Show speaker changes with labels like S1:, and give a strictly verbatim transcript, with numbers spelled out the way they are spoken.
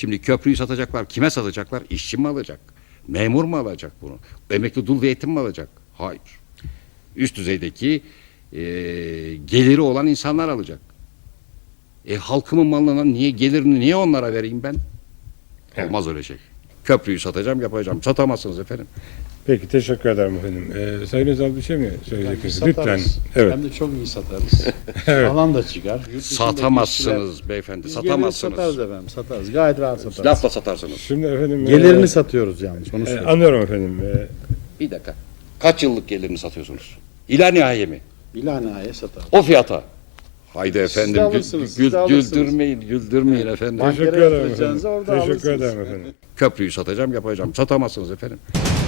S1: Şimdi köprüyü satacaklar. Kime satacaklar? İşçi mi alacak? Memur mu alacak bunu? Emekli dul ve yetim mi alacak? Hayır. Üst düzeydeki e, geliri olan insanlar alacak. E halkımın malına niye gelirini niye onlara vereyim ben?
S2: Evet.
S1: Olmaz öyle şey. Köprüyü satacağım, yapacağım. Satamazsınız efendim.
S2: Peki teşekkür ederim efendim. Ee, Sayın Özal bir şey mi söyleyeceksiniz?
S3: Belki
S2: Lütfen.
S3: satarız.
S2: Evet.
S3: Hem de çok iyi satarız. Alan da çıkar. Yurt dışındaki işçiler-
S1: Satamazsınız beyefendi,
S3: Biz geliri
S1: satamazsınız.
S3: satarız efendim, satarız. Gayet rahat satarız.
S1: Lafla satarsınız.
S2: Şimdi efendim.
S3: Gelirini
S2: e,
S3: satıyoruz yalnız, onu
S2: e,
S3: söyleyeyim.
S2: anlıyorum efendim. E,
S1: Bir dakika. Kaç yıllık gelirini satıyorsunuz? İla nihai mi?
S3: İlhaneye satarız.
S1: O fiyata. Haydi
S3: de
S1: efendim, gül-
S3: alırsınız, siz
S1: gül-
S3: de alırsınız.
S1: güldürmeyin, güldürmeyin efendim.
S3: Bankaya
S2: teşekkür ederim
S3: yatıracağınızı
S2: efendim.
S3: orada
S2: Teşekkür
S3: alırsınız.
S2: ederim efendim.
S1: Köprüyü satacağım, yapacağım. Satamazsınız efendim.